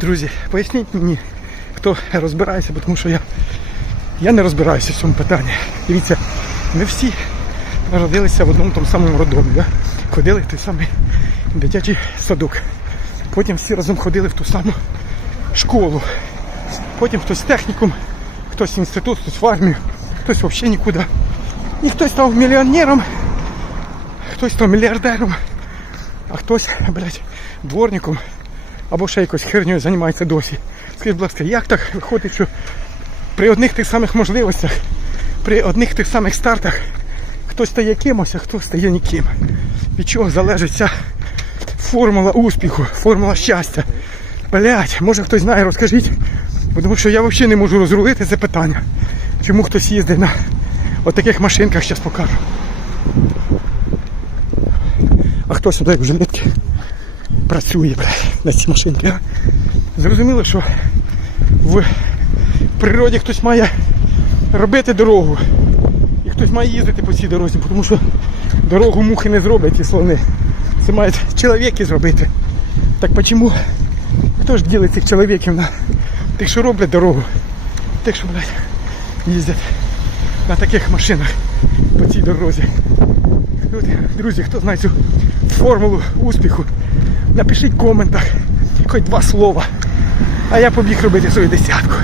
Друзі, поясніть мені, хто розбирається, тому що я, я не розбираюся в цьому питанні. Дивіться, ми всі народилися в одному тому самому роддомі, да? ходили в той самий дитячий садок. Потім всі разом ходили в ту саму школу. Потім хтось технікум, хтось в інститут, хтось в армію, хтось взагалі нікуди. І хтось став мільйонером, хтось став мільярдером, а хтось, блядь, дворником або ще якось хернею займається досі. Скажіть, будь ласка, як так виходить, що при одних тих самих можливостях, при одних тих самих стартах хтось стає кимось, а хтось стає ніким. Від чого залежить ця формула успіху, формула щастя. Блять, може хтось знає, розкажіть. Бо Тому що я взагалі не можу розрулити це питання. Чому хтось їздить на отаких машинках, зараз покажу. А хтось сюди як в працює блядь, на цій машинці. а? Зрозуміло, що в природі хтось має робити дорогу. І хтось має їздити по цій дорозі, тому що дорогу мухи не зроблять і слони. Це мають чоловіки зробити. Так чому? Хто ж ділить цих чоловіків на тих, що роблять дорогу, тих, що блядь, їздять на таких машинах по цій дорозі. Друзі, хто знає цю формулу успіху, напишіть в коментах хоч два слова. А я побіг робити свою десятку.